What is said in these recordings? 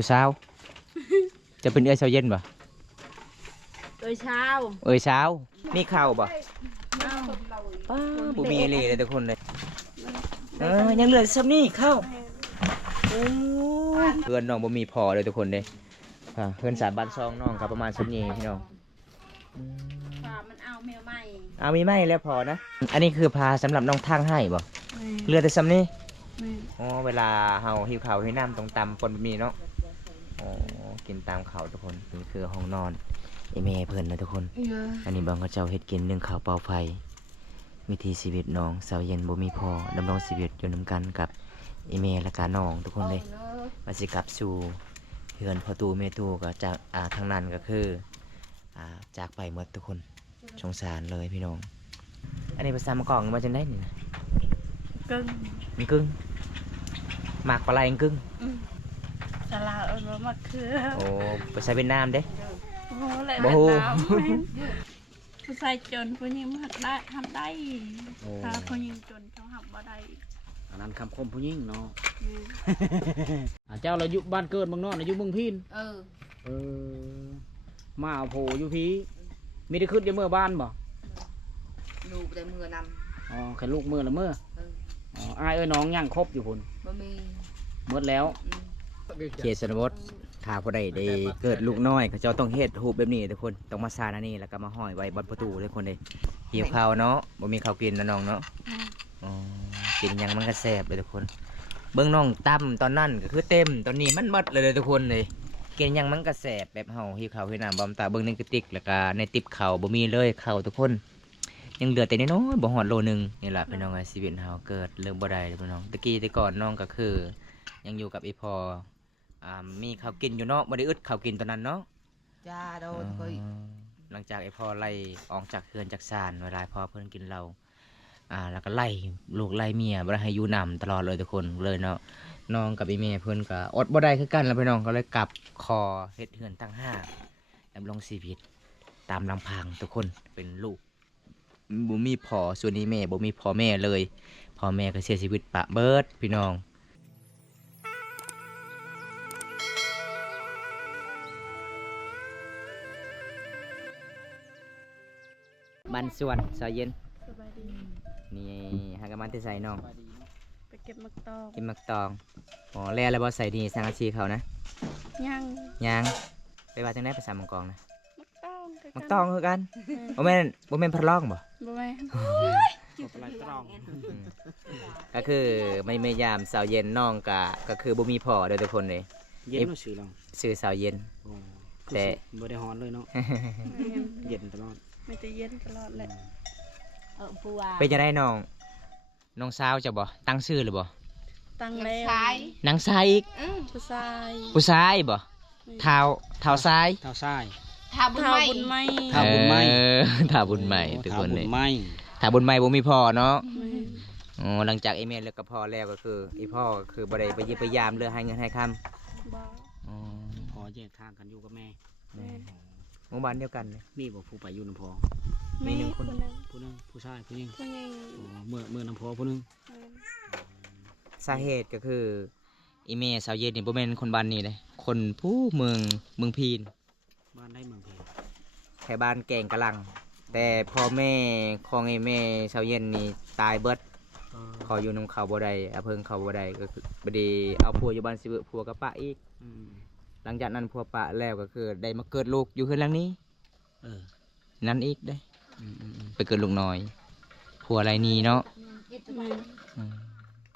ผู้สาวจะเป็นเช้าเย็นบ่เช้าเช้ามีข้าวบ่ป้าบ่มีเลยทุกคนเลยยังเหลือซ้ำนี่ข้าวเพื่อนน้องบ่มีพอเลยทุกคนเลยเพื่อนสามบ้านซองน้องครับประมาณซ้ำนี่พี่น้องมันเอาเมียใหม่มีไหมแล้วพอนะอันนี้คือพาสำหรับน้องทางให้บ่เหลือแต่ซ้ำนี่เวลาเฮาหิวข้าวหิวน้ำตรงตำปนบะหมี่เนาะกินตามเขาทุกคนนี่คือห้องนอนไอเมย์เพิ่นนะทุกคนอันนี้บางกระเจ้าเฮ็ดกินนึ่งข้าวเปล่าไฟวิธีชีวิตน้องสาวเย็นบ่มีพอดำรงชีวิตอยู่นำกันกับไอเมย์และกาน้องทุกคนเลยมาสิกลับสู่เฮือนพ่อตู่แม่ตู่ก็จากทางนั้นก็คือจากไปหมดทุกคนสงสารเลยพี่น้องอันนี้ภาษามะกอกมาจังได้นี่นะกึ่งมันกึ่งหมากปลาไหลกึ่งสลามะเขือโอ้ภาษาเวียดนามเด้โอ้เลยเวียดนามผู้ชายจนผู้หญิงทำได้ถ้าผู้หญิงจนเขาทำบ่ได้อันนั้นคำคมผู้หญิงเนาะเจ้าเราอยู่บ้านเกิดเมืองนอกอยู่เมืองพินมาเอาโผอยู่พีมีได้ขึ้นจะเมื่อบ้านบ่ลูกแต่มือนำแค่ลูกมือละเมื่ออ้ายน้องย่างครบอยู่พุ่นบ่มีหมดแล้วเขตชนบทถ้าผู้ใดได้เกิดลูกน้อยเขาเจ้าต้องเฮ็ดรูปแบบนี้ทุกคนต้องมาซานอันนี้แล้วก็มาห้อยไว้บนประตูทุกคนเลยหิวข้าวเนาะบ่มีข้าวกินนะน้องเนาะกินยังมันก็แซ่บเลยทุกคนเบื้องน้องตั้มตอนนั้นก็คือเต็มตอนนี้มันหมดเลยทุกคนเลยกินยังมันก็แซ่บแบบเฮาหิวข้าวหิวน้ำบอมตาเบื้องนึงกระติกแล้วก็ในติ๊บข้าวบ่มีเลยข้าวทุกคนยังเหลือแต่น้อยบ่ฮอดโลนึงนี่แหละพี่น้องชีวิตเฮาเกิดเรื่องบ่ได้พี่น้องตะกี้แต่ก่อนน้องก็คือยังอยู่กับอีพอมีข้าวกินอยู่เนาะบ่ได้อึดข้าวกินตอนนั้นเนาะจ้าโดนไปหลังจากไอ้พ่อไล่ออกจากเฮือนจากศาลเวลาพ่อเพิ่นกินเราแล้วก็ไล่ลูกไล่เมียบ่ได้ให้อยู่นำตลอดเลยทุกคนเลยเนาะน้องกับไอ้แม่เพิ่นก็อดบ่ได้คือกันแล้วพี่น้องก็เลยกลับคอเฮ็ดเฮือนทั้ง5ดำรงชีวิตตามลำพังทุกคนเป็นลูกบ่มีพ่อส่วนนี้แม่บ่มีพ่อแม่เลยพ่อแม่ก็เสียชีวิตปะเบิดพี่น้องบ้านสวนสายเย็นนี่หากำมันที่ใส่น้องไปเก็บมักตองแล้วอะไรบ่ใส่ดีสังอาชีเขานะยังไปว่าจังได้ภาษามังกรนะมักตองคือกันบ่แม่นพะลองบ่แม่นก็คือไม่ยามสาวเย็นน้องก็คือบ่มีพ่อเด้อทุกคนเลยเย็นชื่อสาวเย็นแต่บ่ได้ฮ้อนเลยเนาะเย็นตลอดไม่จะเย็นตลอดเลยเป็นจะได้น้องสาวจะบ่ตั้งชื่อหรือบ่ตั้งแล้วนางชายอีกผู้ชายบ่เท้าซ้ายท้าบุญใหม่ท้าบุญใหม่ทุกคนเลยท้าบุญใหม่บ่มีพ่อเนาะหลังจากไอ้แม่เลิกกับพ่อแล้วก็คือไอ้พ่อคือบ่ได้ไปยิบพยายามเลือกให้เงินให้คำพ่อแยกทางกันอยู่กับแม่หมู่บ้านเดียวกันเลยนี่บอกผู้ไปอยู่น้ำพอมี1 คนผู้นึงผู้ชายผู้หญิงเมื่อน้ำพอผู้นึงสาเหตุก็คืออีเมสาวเย็นนี่บ่แม่นคนบ้านนี้เลยคนผู้เมืองพีนบ้านได้เมืองพีนแค่บ้านแก่งกะลังแต่พ่อแม่ของไอ้แม่สาวเย็นนี่ตายเบิดขออยู่น้ำเขาบ่ได้เพิ่งเขาบ่ได้ก็คือบ่ได้เอาผัวอยู่บ้านสิเบิดผัวกับปะอีกหลังจากนั้นพัวปะแล้วก็คือได้มาเกิดลูกอยู่เฮือนหลังนี้นั่นอีกได้ไปเกิดลูกน้อยผัวอะไรนี่เนาะ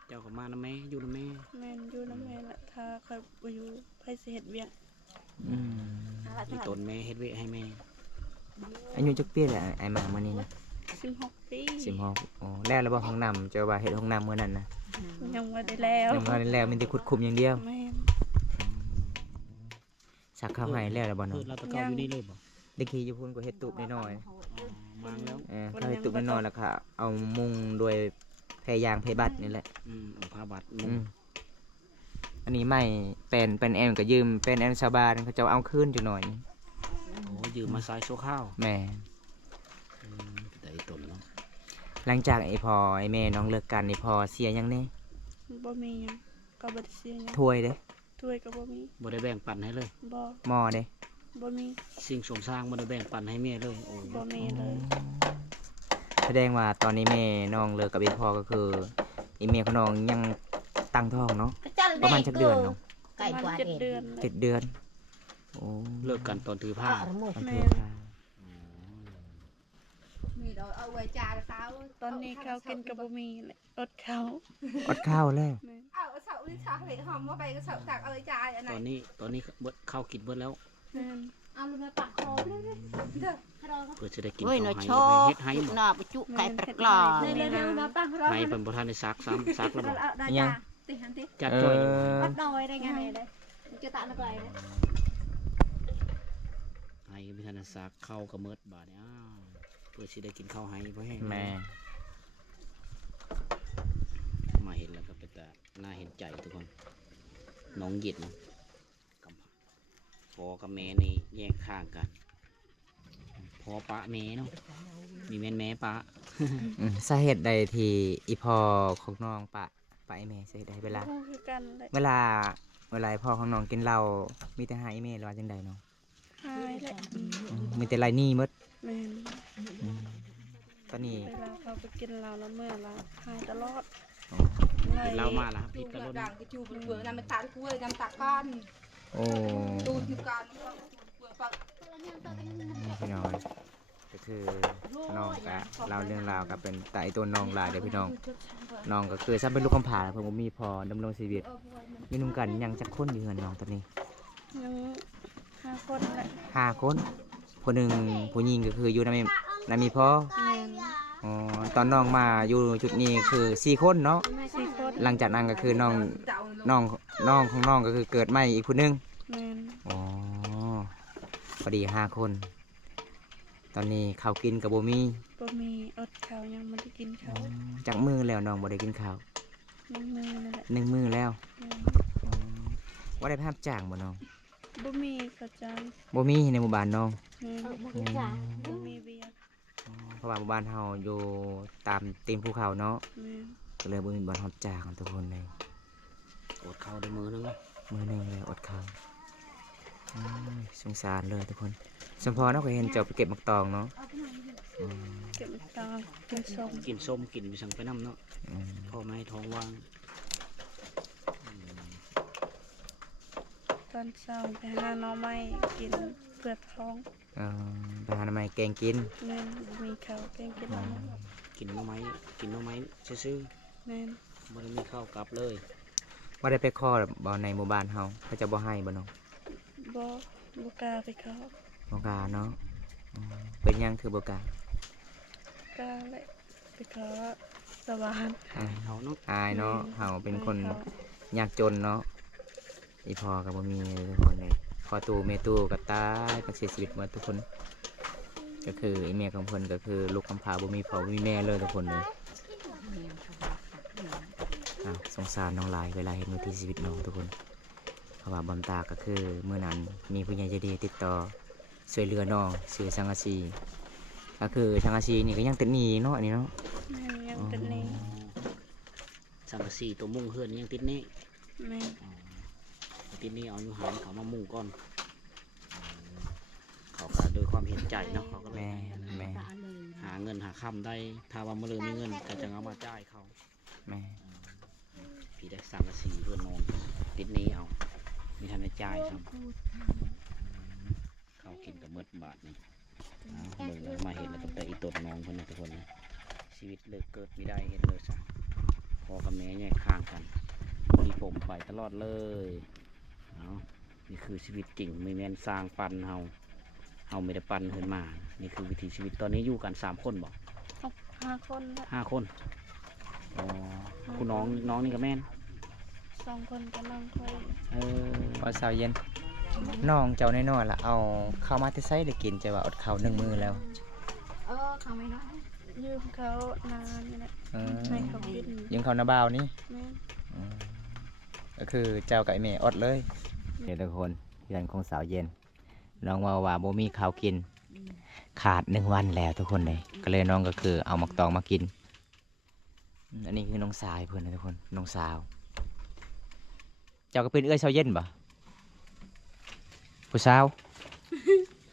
เจ้าก็มาน้ำแม่อยู่น้ำแม่อยู่น้ำแม่ละถ้าคอยไปอยู่ไผสิเฮ็ดเวียกมีต้นแม่เฮ็ดเวียกให้แม่อายุจักปีแหละไอ้มามื้อนี้นะ16 ปี16แล้วบ่ห้องน้ำเจ้าว่าเฮ็ดห้องน้ำมื้อนั้นนะยังบ่ได้แล้วมีแต่ขุดคุมอย่างเดียวสักข้าวให้แล้วบ่เนาะเราตะเกาอยู่นี่เลยบ่เด็กขี่อยู่พุ่นก็เฮ็ดตุบน้อยๆวางแล้วเขาเฮ็ดตุบน้อยๆแล้วค่ะเอามุงด้วยแพรยางแพรบัตรนี่แหละผ้าบัตรอันนี้ไม่เป็นแอนก็ยืมเป็นแอนชาวบ้านเขาจะเอาคืนจังหน่อยยืมมาใส่โซ่ข้าวแม่แต่ไอ้ต้นเนาะหลังจากไอ้พ่อไอ้แม่น้องเลิกกันไอ้พ่อเสียยังแน่บ่มีหยังก็บ่ได้เสียหยังถ้วยเด้ถ ช่วยก็บ่มี บ่ได้แบ่งปันให้เลย บ่ หม้อเด้ บ่มี สิ่งสมสร้างบ่ได้แบ่งปันให้แม่เลยโอ้ บ่มีเลย แสดงว่าตอนนี้แม่น้องเลิกกับอีพ่อก็คืออีเมของน้องยังตั้งท้องเนาะประมาณจักเดือนเนาะ ไก่กว่า 7 เดือนเลย 7 เดือนโอ้ เลิกกันตอนถือผ้า มันถือผ้า มีเราเอาไว้จานเขา ตอนนี้เขากินก็บ่มีเลยอดเขา อดข้าวแล้ว เอาเสาลิซ่าไปหอมว่าไปก็เสาตักเอาไว้จานอันไหน ตอนนี้เบิดข้าวกินเบิดแล้ว แม่น เอาลงมาปักคอเลยเด้อ เพื่อจะได้กิน เฮ้ย ข้าว น่ะ ให้ ชอบ เฮ็ดให้หมด หน้าไปจุไก่ตะกร้า เร็วๆมาตั้ง ให้เป็นบ่ทันได้ซักซ้ำซักแล้วบ่ ยัง ติหันติ จัด เอ จ้อย อ อดน้อยได้ไงเลย จะตะนักไรเลย ให้บ่ทันได้ซักข้าวก็เมิดบาดนี้อ้าวเพื่อสิได้กินข้าวให้บ่แห้ง แม่ มาเห็นแล้วก็เป็นแต่น่าเห็นใจทุกคนน้องหยิดกับพ่อกับแม่นี่แยกข้างกันพ่อปะแม่เนาะมีแม่นแม่ปะ สาเหตุใดที่อีพ่อของน้องปะไอ้แม่สาเหตุใดเวลา คือกันเลย เวลาพ่อของน้องกินเหล้ามีแต่หาไอ้แม่หรือว่าจังใดเนาะ หายเลย มีแต่ไรหนี่หมด แม่น ตอนนี้ เวลาเขาไปกินเหล้าแล้วเมื่อละหายตลอด อ๋อ กินเหล้ามาแล้วครับ จู พิษ บ กระ แบ ล้ บ น ดังก็จูบเบื่อน้ำมันตัดคุ้ยน้ำตักก้อน โอ้ ตูดอยู่กันเบื่อปัก พี่น้องก็คือน้องกะเราเรื่องราวกับเป็นแต่ไอ้ตัวน้องหลายเดี๋ยวพี่น้องน้องก็คือซ้ำเป็นลูกกำพร้าเพิ่นบ่มีพอดำรงชีวิตมีนุ่มกันยังจักคนอยู่เฮือนน้องตอนนี้ ยัง5 คนแหละ 5 คนผู้หนึ่งผู้หญิงก็คืออยู่นำมีพ่อ แม่น อ๋อตอนน้องมาอยู่จุดนี้คือ4 คนเนาะ 4 คน หลังจากนั้นก็คือน้อง เจ้า น้องของน้องก็คือเกิดใหม่อีกผู้หนึง แม่น อ๋อพอดี5 คน ตอนนี้ข้าวกินกับบ่มี บ่มีอดข้าวยังบ่ได้กินข้าว จากมือแล้วน้องบ่ได้กินข้าว นึ่งมือนั่นแหละ 1 มื้อแล้ว แม่น ว่าได้ภาพจ้างบ่น้อง บ่มีเข้าใจ บ่มีในหมู่บ้านน้อง แม่นบ่มีเบียร์ เพราะว่าหมู่บ้านเฮาอยู่ตามตีนภูเขาเนาะ แม่น ก็เลยบ่มีบ่อนรับจ้างทุกคนเลย อดข้าวได้มื้อนึงแล้ว มื้อหนึงเลยอดข้าวโอ้ยสงสารเลยทุกคนสมพรเนาะก็เห็นเจ้าไปเก็บมักตองเนาะอืม เก็บตากินส้ม กินส้มกินไปสั่งไปน้ำเนาะ อืม พ่อไม่ให้ท้องว่าง ตอนเช้าไปหาหน่อไม้กินเพื่อท้อง เออไปหาหน่อไม้แกงกิน แม่นบ่มีข้าวแกงกินแล้ว กินหน่อไม้ซื่อ แม่น ๆบ่ได้มีข้าวกลับเลย ว่าได้ไปขอบ่ในหมู่บ้านเฮาเขาจะบ่ให้บ่น้อง บ่กล้าไปเขา บ่กล้าเนาะอืมเป็นหยังคือบ่กล้าก ล้าเลยไปเขาสวรรค์ อ่า เขาเนาะ อายเนาะเฮาเป็นคน เขา ยากจนเนาะอีพ่อก็บ่มีเลยทุกคนเลยพอตู่แม่ตู่ก็ตายก็เสียชีวิตหมดทุกคน ก็คือไอ้แม่ของเพิ่นก็คือลูกกำพร้าบ่มีพ่อบ่มีแม่เลยทุกคนเลยอ้าวสงสารน้องหลายเวลาเห็นวิถีชีวิตน้องทุกคนเพราะว่าบำตาก็คือเมื่อนั้นมีผู้ใหญ่ใจดีติดต่อช่วยเหลือน้องซื้อสังกะสีก็คือสังกะสีนี่ก็ยังติดหนี้เนาะอันนี่เนาะ แม่นยังเป็นนี่ สังกะสีตัวมุ้งเฮือนยังติดนี่ แม่น ติดนี่เอาอยู่หางเขามามุ้งก่อนเขาก็โดยความเห็นใจเนาะเขาก็เลย แม่ หาเงินหาคำได้ ถ้าว่ามือมีเงินก็จะเอามาจ่ายเขา แม่ พี่ได้สังกะสีเพื่อนนอนติดนี้เอามีทันได้จ่ายครับเขากินกับเมิดบาทนี่เบิ่งแล้วมาเห็นแล้วตั้งแต่อีตดน้องเพื่อนนะทุกคนนะชีวิตเลยเกิดไม่ได้เห็นเลยจ้ะพ่อกับแม่แยกข้างกันมีผมไปตลอดเลยเอานี่คือชีวิตจริงไม่แม่นสร้างปันเฮาไม่ได้ปันเฮินมา นี่คือวิถีชีวิตตอนนี้อยู่กัน3 คนบอก เอา5 คนละ 5 คนอ๋อคุณน้องนี่ก็แม่น 2 คนกำลังค่อย เออ พอเช้าเย็นน้องเจ้าน้อยๆล่ะเอาข้าวมาที่ไสได้กินจะว่าอดข้าว1 มื้อแล้ว เขาไม่น้อย ยืมเขานานนี่แหละ เออ ให้เขากิน ยังข้าวนาบ่าวนี่ แม่น ก็คือเจ้ากับไอ้แม่อดเลยเดี๋ยวทุกคนเพื่อนของสาวเย็น น้องว่าบ่มีข้าวกิน ขาด1 วันแล้วทุกคนเลยก็เลยน้องก็คือเอามักตองมากินอันนี้คือน้องสาวเพื่อนนะทุกคนน้องสาว เจ้าก็เป็นเอื้อยเช้าเย็นบ่ผู้สาว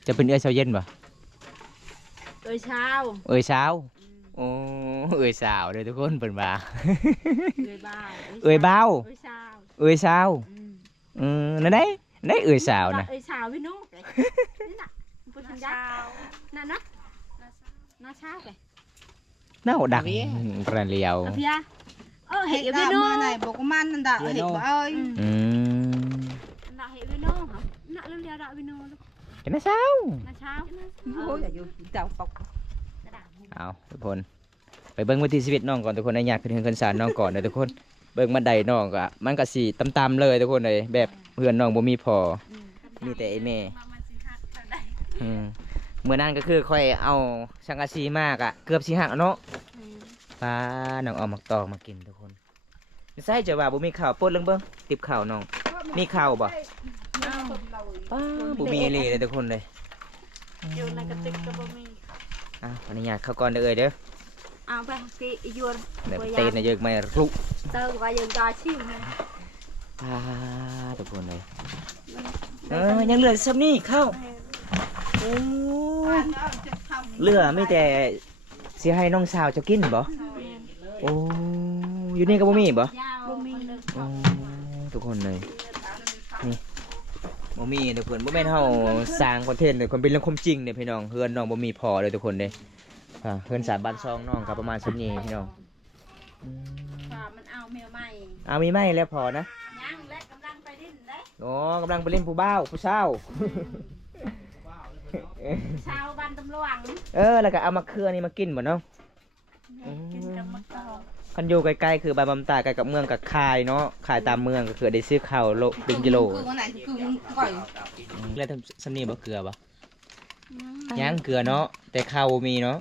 จะเป็นเอื้อยเช้าเย็นบ่ โดยเช้า เอื้อยเช้าโอ้เอื้อยสาวเด้อทุกคนเพิ่นว่า เลยบ้า เอื้อยเบา โดยเช้า เอื้อยสาวนั่นได้เอื้อยสาวนะ เอ้ยสาวพี่น้องนี่น่ะพูดถึงยาน่ะนะน่าเช้าไป เน่าดังกระเลียว พี่ยาเห็ด Hiện พี่ ra น้อง mà này bố có man nè đạo hiện bà ơi อืม น่ะเห็ดพี่น้องน่ะเรียวๆดาวพี่น้อง เห็นนะสาว น่าเช้า Ôi là vô đào phọc เอาทุกคนไปเบิ่งวิถีชีวิตน้องก่อนทุกคนในอยากขึ้นเฮือนขึ้นศาลน้องก่อนนะทุกคนเบิ่งบันไดน้องก็มันก็สิตำๆเลยทุกคนเลยแบบเพื่อนน้องบ่มีพอมีแต่ไอ้แม่เมื่อนั้นก็คือค่อยเอาสังกะสีมากอะเกือบสิหักเนาะปลาน้องเอามักตอกมากินทุกคนใส่จะว่าบ่มีข้าวปดเรื่องเบิ่งติบข้าวน้องมีข้าวบ่ป้าบ่มีเลยทุกคนเลย อยู่ในกระติกก็บ่มี ขออนุญาตเข้าก่อนเด้อเอ้ยเด้อ เอาไปกี่ยวน แบบเต้นน่ะเยอะไม่รุก เติมว่ายังได้ชิม ทุกคนเลยยังเหลือซ้ำนี่เข้าโอ้เหลือไม่แต่สิให้น้องสาวจะกินบ่โอ้อยู่นี่ก็บ่มีบ่ บ่มีเลย โอ้ทุกคนเลยนี่บ่มีทุกคนบ่แม่นเฮาสร้างคอนเทนต์เลยคนเป็นเรื่องความจริงเนี่ยพี่น้องเฮือนน้องบ่มีพอเลยทุกคนเด้เฮือนสามบ้านซองน้องก็ประมาณซ้ำนี้พี่น้อง มันเอาแมวใหม่ มีไหมแล้วพอนะ ยังและกำลังไปดิ้นได้ โอ้กำลังไปเล่นผู้บ่าวผู้เศร้า ชาวบ้านตำรวจ แล้วก็เอามาเครือนี่มากินบ่เนาะ กินกับมะกอก คันอยู่ใกล้ๆคือบ้านบำตาใกล้กับเมืองกับคายเนาะคายตามเมืองก็คือได้ซื้อข้าวโลเป็นกิโล Cứ con này cứ gọi แล้วทำสำนีบ่เกลือบ่ย่างเกลือเนาะแต่ข้าวบ่มีเนาะ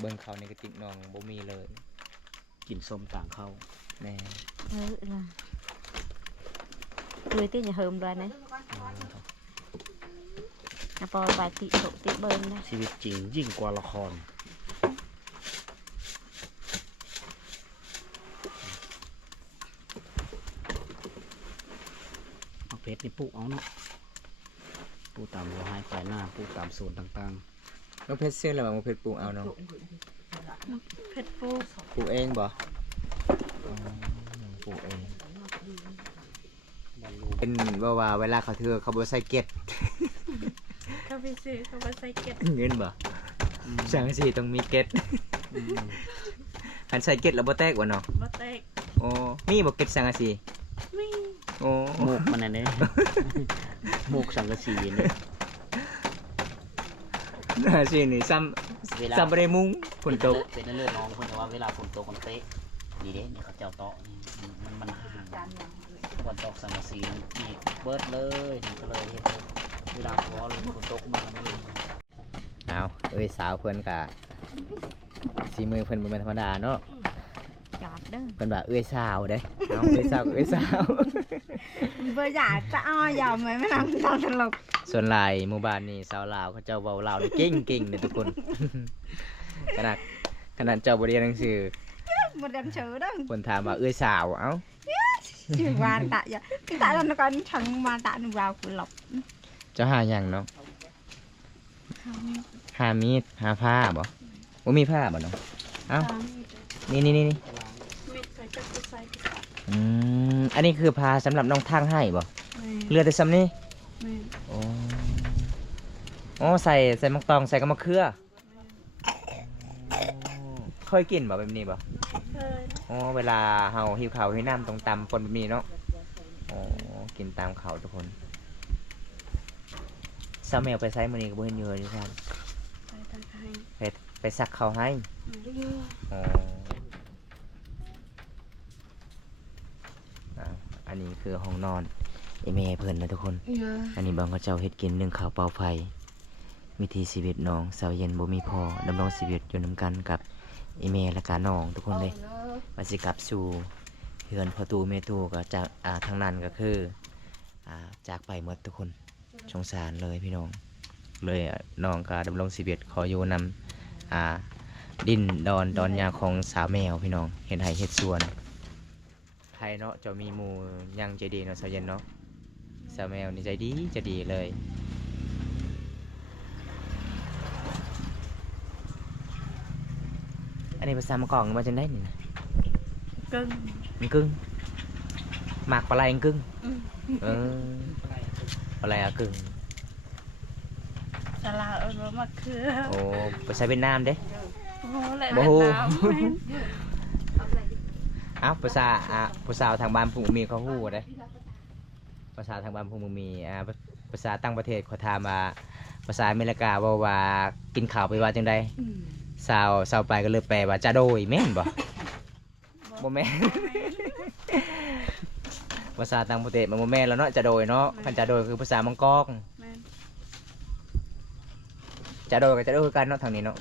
เบิ่งข้าวในกระติกน้องบ่มีเลย กินส้มต่างเข้า แม่ là người tên nhà hầm rồi này à bò vài tỷ độ tỷ bơm này ชีวิตจริงยิ่งกว่าละครเอาเพชรนี่ปลูกเอาเนาะปลูกตามหัวหายปลายหน้าปลูกตามโซนต่าง น้องเพชรซื้อแล้วบ่น้องเพชรปลูกเอาเนาะ phết phu ปลูกเองบ่ปลูกเอง ๆบอลลูน เป็นว่าเวลาเขาถือเขาบ่ใส่เก็ต เขาไปซื้อเขาไปใส่เก็ต เงินบ่สังกะสีต้องมีเก็ตคันใส่เก็ตแล้วบ่แตกบ่เนาะ บะเตก โอ้มีบ่เก็ตสังกะสี มี โอ้ หมูกมันอันนี้ หมูกสังกะสีเนี่ย น่าสินี่ซ้ เวลา ำบ่ได้มุงฝนตก เป็นเรื่องน้องเพื่อนว่าเวลาฝนตกมันเตะดีเด้เนี่ยเขาเจ้าเตาะมันฝนตกสังกะสีนี่เบิดเลยมันก็เลยเฮ็ดให้เวลาพอฝนตกมัน เอาสาวเพิ่นก็สีมือเพิ่นบ่แม่นธรรมดาเนาะ chọt đó เพิ่นว่าสาวเด้เอาสาวสาว bây giờ ta o giờ mày mới làm tao thật lục ส่วนหลายหมู่บ้านนี่สาวลาวเขาเจ้าเว้าลาวได้เก่งๆเด้ทุกคน ขนาดเจ้าบ่เรียนหนังสือ một đàn sứ đó เพิ่นถามว่าสาวเอ้า chứ qua tại giờ tại là nó còn thằng mà tại nó vào của lộc เจ้าหาหยังเนาะหามีดหาผ้าบ่บ่มีผ้าบ่เนาะเอ้านี่ mịt phải cho tôi xay อันนี้คือผ้าสำหรับน้องทางให้บ่เรือแต่ซ้ำนี่ nè โอ้ใส่มักตองใส่กับมะเขือเคยกินบ่แบบนี้บ่ thôi เวลาเฮาหิวข้าวหิวน้ำต้องตำปนแบบนี้เนาะกินตามเขาทุกคนสาวแมวไปไซมื้อนี้ก็บ่เห็นอยู่อยู่ครับ phải thật hay ไปซักเขาวให้ อันนี้คือห้องนอนไอแม่เพิ่นนะทุกคน อันนี้บางเขาเจ้าเฮ็ดกิน1ข้าวเปล่าไฟวิถีชีวิตน้องสาวเย็นบ่มีพอดำรงชีวิตอยู่นํกันกับไอแม่และกาน้องทุกคนเลยว่าสิกลับสู่เฮือนพ่อตู่แม่ตู่ก็จากทางนั้นก็คือจากไปหมดทุกคนสงสารเลยพี่น้องเลยน้องก็ดำรงชีวิตขออยู่นำดินดอนยาของสาวแมวพี่น้องเฮ็ดไร่เฮ็ดสวน ใครเนาะเจะมีหมู่ยังใจดีเนาะสาวเย็นเนาะสาวแมวนี่ใจดีจะดีเลยอันนี้ภาษามะกอกมาจนได้นี่นะ กึ่ง มันกึ่งหมากปลาไหลกึ่ง อืม เออปลาไหลอะกึ่ง สลาเอามะเขือ โอ้ภาษาเวียดนามเด้ โอ้แหละ บ่ เวีย ฮู้ ดนามแม่น เอ้าภาษาภาษาทางบ้านผู้มีเขาฮู้เด้ภาษาทางบ้านผู้มีภาษาต่างประเทศเขาถามว่าภาษาอเมริกาว่ากินข้าวไปว่าจังไดสาวไปก็เลยแปลว่าจะโดยแม่นบ่บ่แม่น ภาษาต่างประเทศมันบ่แม่นแล้วเนาะจะโดยเนาะคันจะโดยคือภาษามังกร แม่น จะโดยก็จะโดยคือกันเนาะทางนี้เนาะ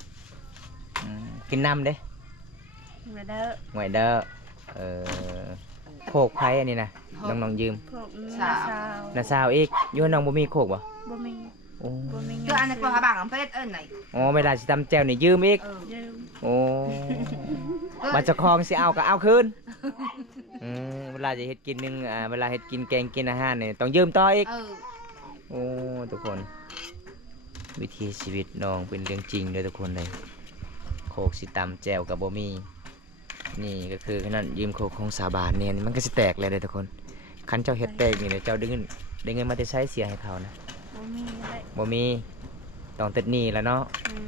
กินน้ำเด้ ไปเด้อ หวยเด้อโคกไผอันนี้นะน้องๆยืม พวกน้าสาว น้าสาวอีกอยู่น้องบ่มีโคกบ่ บ่มี โอ้ บ่มีเงิ Chứ anh có bằng ông phết ơn này อ๋อเวลาสิตำแจ่วนี่ยืมอีก ยืม โอ้บัดเจ้าของสิเอาก็เอาคืนเวลาจะเฮ็ดกินนึงเวลาเฮ็ดกินแกงกินอาหารนี่ต้องยืมต่ออีก โอ้ทุกคนวิถีชีวิตน้องเป็นเรื่องจริงเลยทุกคนเลยโคกสิตำแจ่วกับบ่มีนี่ก็คือขนาดยืมโคกของสาบานเนี่ยมันก็สิแตกเลยทุกคนคันเจ้าเฮ็ดแตกนี่เนี่ยเจ้าได้เงินมาแต่ใช้เสียให้เขานะ บ่มีเลย บ่มีต้องติดหนี้แล้วเนาะ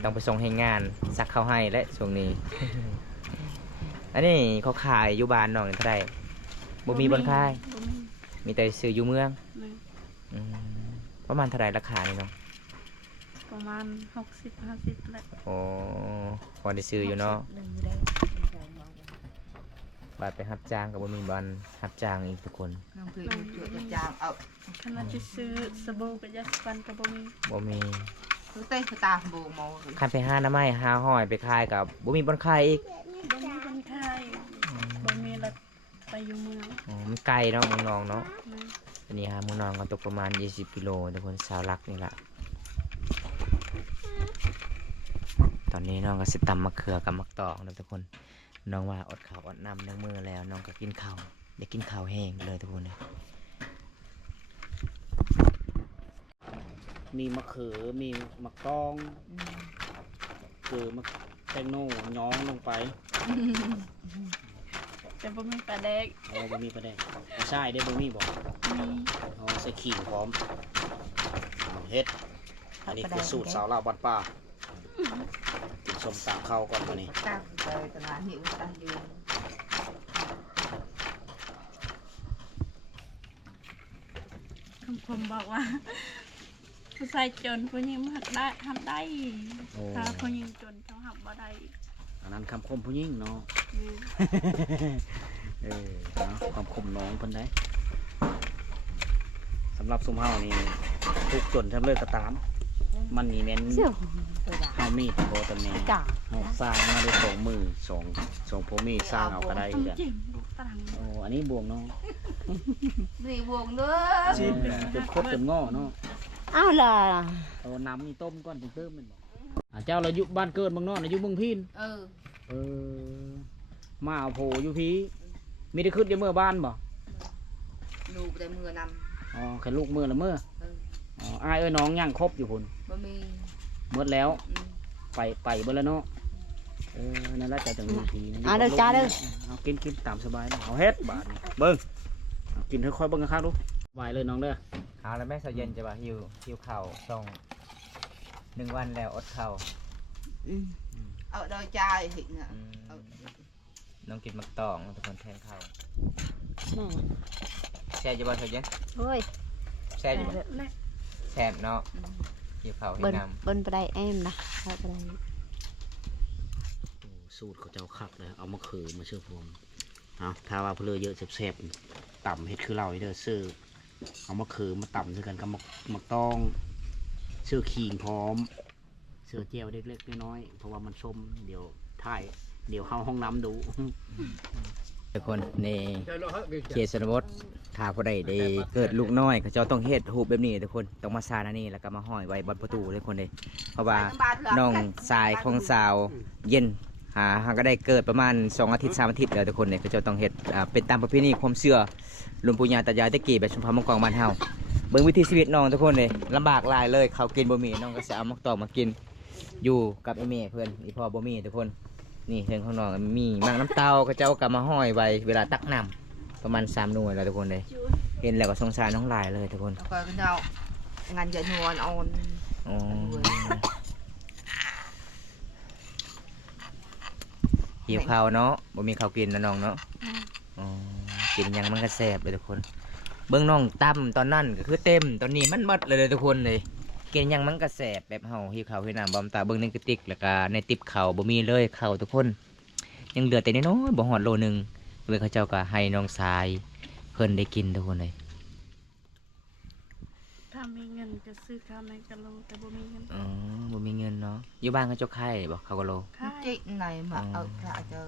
ต้องไปส่งให้งานซักข้าวให้และช่วงนี้ อันนี้เขาขายอยู่บ้านน้องนี่เท่าไหร่บ่มีบนขาย บ่มี มีแต่ซื้ออยู่เมือง แม่น อืมประมาณเท่าไหร่ราคานี่เนาะ ประมาณ60-50แหละ โอ้พอได้ซื้ออยู่เนาะบาดไปรับจ้างกับบ่มีบอลรับจ้างอีกทุกคน Không thì chuyện cho chàng ở ขนาดจะซื้อสบู่กับยาสีฟันก็บ่มี บ่มี Thứ tây người ta bồ màu คันไปหาหน้าไม้หาห้อยไปขายกับบ่มีบอลขายอีก บ่มีคนขายบ่มีแล้วไปอยู่เมือง อ๋อมันไกลเนาะเมืองนองเนาะ แม่น อันนี้หาเมืองนองก็ตกประมาณ20กิโลทุกคนสาวรักนี่แหละตอนนี้น้องก็สิตำมะเขือกับมะตอกนะทุกคนน้องว่าอดข้าวอดน้ำในมือแล้วน้องก็กินข้าวได้กินข้าวแห้งเลยทุกคนเลย มีมะเขือมีมะตองคือมะแตงโน่ย้องลงไป แต่บ่มีปลาแดก เอาบะหมี่ปลาแดงเอาใช่ได้บะหมี่บอก มี เอาใส่ขิงพร้อมเฮ็ดอันนี้คือสูตรสาวลาวบ้านป่ากินส้มตำข้าวก่อนวันนี้ ta về tận là hiệu ta gì คำคมบอกว่า ผู้ชายจนผู้หญิงหักได้ทำได้ถ้าผู้หญิงจนเขาหักบ่ได้ อันนั้นคำคมผู้หญิงเนาะ แม่น เนาะความคมน้องเพิ่นได้สำหรับซุมเฮานี่ทุกจนทำเลยก็ตาม มันนี่แม่นเฮามีดโบตำแหน่งเฮาสร้างมาด้วยสองมือสองพ่อมีสร้างเอาก็ได้ ต้อง กัน จิ้มลูกตรัง โอ้อันนี้บวงเนาะ gì buồn nữa จนคดจนง้อเนาะ Áo là เอาน้ำนี่ต้มก่อนถึงเติมแมันบอกเจ้าเราอยู่บ้านเกิดเมืองนอกนะอยู่เมืองพิน เออมาเอาโผอยู่พี่มีได้ขึ้นจะเมื่อบ้านบ่ lù tại mưa nằm อ๋อแค่ลูกเมื่อละเมื่ออ๋ออายเอ้ยน้องย่างครบอยู่พุ่น bơ mi เมื่อแล้วไปเบิ่แล้วเนาะเออนั่นแหละจะถึงทีนะ เอาเด้อจ้าเด้อ เอากินตามสบายนะเอาเฮ็ดบาดนี่เบิ่งเอากินค่อยๆเบิ่งกันครับดูไหวเลยน้องเด้อ เอาแล้วแม่สาวเย็นจะบ่หิวข้าวส่ง1 วันแล้วอดข้าว ở đôi trai hiện à น้องกินมักตองทุกคนแทนข้าว nè แช่จะบ่สาวเย็น thôi แช่จะบ่ และ แซ่บเนาะหิวข้าวหิว bên น้ำ bên đây em nè ở đây โอ้สูตรเขาเจ้าคักเลยเอามะเขือมาเชื่อผมเอาถ้าว่าเพลือเยอะแซ่บๆต่ำเฮ็ดคือเราเด้อซื้อเอามะเขือมาต่ำด้วยกันกับมะตองซื้อขิงพร้อมเสือเจียวเล็กๆน้อยๆเพราะว่ามันส้มเดี๋ยวถ่ายเดี๋ยวเข้าห้องน้ำดู ทุกคนในเขตชนบทถ้าผู้ใดได้เกิดลูกน้อยเขาเจ้าต้องเฮ็ดรูปแบบนี้ทุกคนต้องมาสร้างอันนี้แล้วก็มาห้อยไว้บนประตูทุกคนเลยเพราะว่าน้องชายของสาวเย็น หาก็ได้เกิดประมาณ2อาทิตย์3อาทิตย์แล้วทุกคนเนี่ยก็จะต้องเฮ็ดเป็นตามประเพณีความเชื่อลุงปู่ย่าตายายตะกี้แบบชุมพรมังกรบ้านเฮาเบิ่งวิถีชีวิตน้องทุกคนเลยลำบากหลายเลยเขาวกินบ่มีน้องก็สิเอามักตอกมากินอยู่กับไอ้แม่เพิ่นอีพ่อบ่มีทุกคนนี่เรื่องของน้องมีมังน้ำเต้าก็เจ้าก็มาห้อยไว้เวลาตักน้ำประมาณ3หน่วยแล้วทุกคนเลยเห็นแล้วก็สงสารน้องหลายเลยทุกคน Rồi cái nào ngàn giờ nhuồn ồn อ๋อหิวข้าวเนาะบ่มีข้าวกินนะน้องเนาะอ๋อกินหยังมันก็แซ่บเลยทุกคนเบิ่งน้องตั้มตอนนั้นก็คือเต็มตอนนี้มันหมดเลยทุกคนเลยกินหยังมันก็แซ่บแบบเฮาหิวข้าวหิวน้ำบ่ตาเบิ่งในกระติกแล้วก็ในติ๊บข้าวบ่มีเลยข้าวทุกคนยังเหลือแต่น้อยๆบ่ฮอดโลนึงเลยเขาเจ้าก็ให้น้องชายเพิ่นได้กินทุกคนเลย ถ้ามีเงินก็ซื้อข้าวในกะโหลแต่บ่มีเงิน อ๋อบ่มีเงินเนาะอยู่บ้านเขาเจ้าไข่บ่เขาก็โล ค่าย Chị này mà ở lại chờ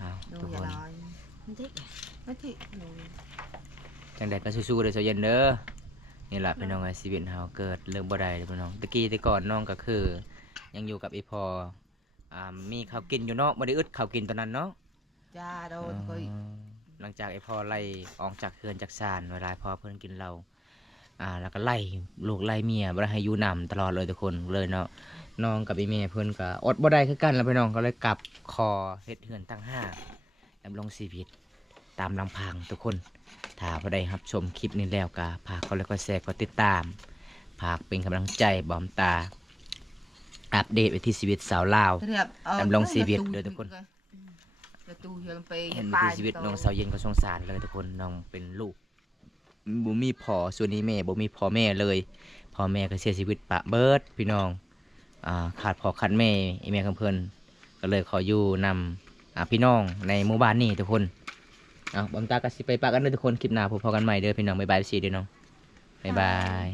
อ้าว Đồ ทุกค giờ น nói Nó chị จังใดก็สู้ๆเด้อเจ้าเย็นเด้อนี่ล่ะพี่น้องไอ้ชีวิตเฮาเกิดเรื่องบ่ได้เด้อพี่น้องตะกี้แต่ก่อนน้องก็คือ ยังอยู่กับอีพ่อมีข้าวกินอยู่เนาะบ่ได้อึดข้าวกินตอนนั้นเนาะ Cha อ๋ đâu อ Rồi หลังจากไอ้พ่อไล่ออกจากเรือนจากศาลเวลาพ่อเพิ่นกินเหล้าแล้วก็ไล่ลูกไล่เมียบ่ได้ให้อยู่นำตลอดเลยทุกคนเลยเนาะน้องกับอีแม่เพิ่นก็อดบ่ได้คือกันแล้วพี่น้องก็เลยกลับคอเฮ็ดเฮือนตั้งห้าดำรงชีวิตตามลำพังทุกคนถ้าบ่ได้รับชมคลิปนี้แล้วก็ฝากกดไลค์กดแชร์กดติดตามฝากเป็นกำลังใจบอมตาอัปเดตวิถีชีวิตสาวลาว Làm long xì Việt rồi tụi con. Tu giờไป เห็นวิถีชีวิตน้องสาวเย็นก็สงสารเลยทุกคนน้องเป็นลูกบ่มีพ่อส่วนนี้แม่บ่มีพ่อแม่เลยพ่อแม่ก็เสียชีวิตปะเบิดพี่น้องขาดพ่อขาดแม่อีแม่ของเพิ่นก็เลยขออยู่นำพี่น้องในหมู่บ้านนี้ทุกคนบอมตาก็สิไปปะกันเด้อทุกคนคลิปหน้าพบกันใหม่เด้อพี่น้องบ๊ายบายสิเด้อน้องบ๊ายบาย